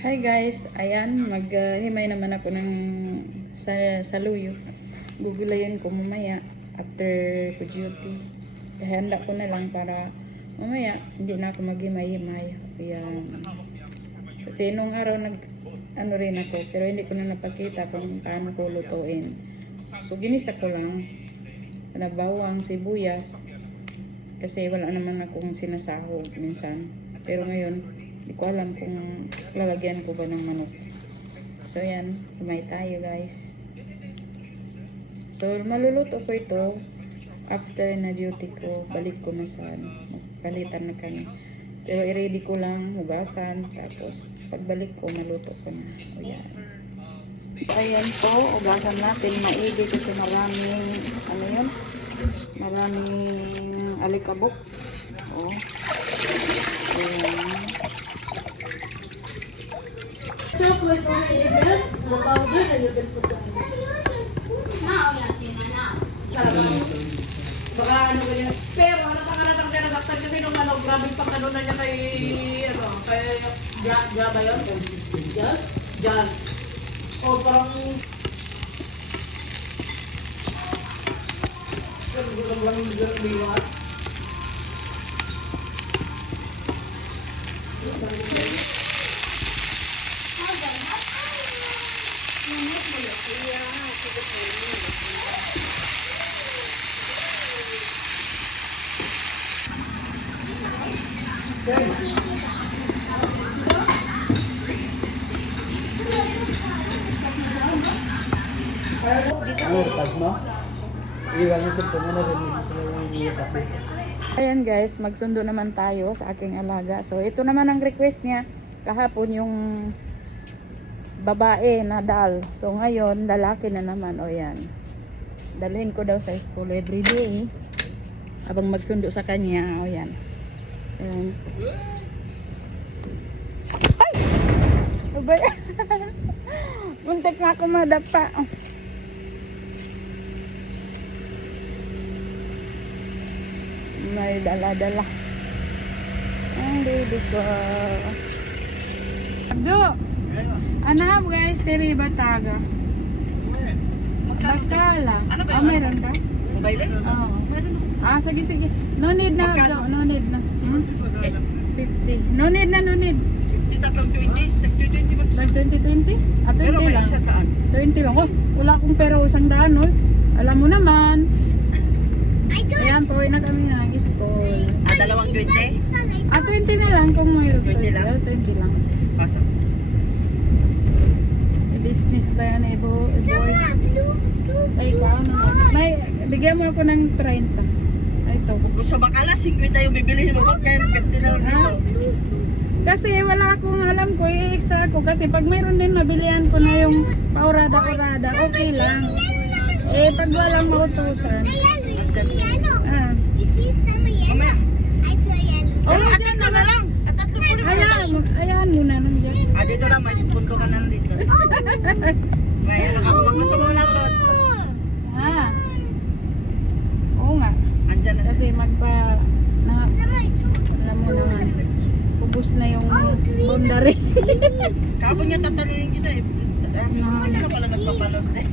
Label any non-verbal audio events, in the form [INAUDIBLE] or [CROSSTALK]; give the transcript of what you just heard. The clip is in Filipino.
Hi guys, ayan, maghimay naman ako ng sa, saluyo. Gugulayin ko mamaya after ko duty. Handa ko na lang para mamaya hindi na ako maghimay-himay. Ayan. Kasi nung araw nag ano rin ako, pero hindi ko na napakita kung paano ko lutuin. So ginisa ko lang na bawang, sibuyas, kasi wala naman akong sinasahog minsan. Pero ngayon, hindi ko alam kung lalagyan ko ba ng manok. So yan, kumay tayo guys. So maluluto ko ito after na duty ko, balik ko na sa ano, palitan na kami. Pero i-ready ko lang, hugasan, tapos pagbalik ko, maluto ko na. O yan. Ayan po, ugasan natin maigi kasi maraming, ano yun, maraming alikabok. O. Ayan. Baka ano ganyan. Pero ano pa nga natang dinadaktan kasi nung ano, grabe pa ano na niya kay, ano, kay Jan, Jan ba yun? Jan? Jan. O parang... Gulang lang yung gulang biwan. Ano, stag mo? Iwan mo sa puno na rin sila yung iyasak Ayan guys, magsundo naman tayo sa aking alaga. So ito naman ang request niya kahapon yung babae na dal. So ngayon, lalaki na naman. O yan. Dalhin ko daw sa school every day. Habang magsundo sa kanya. O yan. Ayan. Ay! Ba yan? [LAUGHS] Muntik na ako madapa. May dala-dala. Ang baby ko. Do! Anam guys, tiri bataga. Bakala. Ano ba Ah, yun? meron ka? Mobile? Oo. Meron Ah, sige, sige. No need na, Magkano? do. No need na. Hmm? 50. No need na, no need. Hindi tatlong 20. Tag-20 ba? Nag 2020? Ah, 20 Pero may lang. isa taan. 20 lang. Oh, wala akong pero isang daan, oy. Alam mo naman. Ayan, pauwi na kami ng school. Ah, dalawang 20? Ah, 20 na lang kung may 20 lang? Oh, 20 lang. Pasok. May business ba yan, Ebo? Boy? Ay, paano? May, bigyan mo ako ng 30. Ito. Kung sa bakala, 50 yung bibilihin mo. Huwag kayo 50 na lang dito. Kasi wala akong alam ko, i-extra ko. Kasi pag mayroon din, mabilihan ko na yung paurada-urada. Okay lang. Eh, pag walang mautusan. Ah. Oh, atin ka na lang. Ko rin. Hayaan mo, na nandiyan. Ah, dito lang. May punto ka na dito. [LAUGHS] May nakakuha gusto mo na to. Ah. Oo nga. Andyan na. Kasi magpa, na, alam mo naman, ubus na yung boundary. Kapag niya tatanungin kita eh. Hindi na pala nagpapalot eh.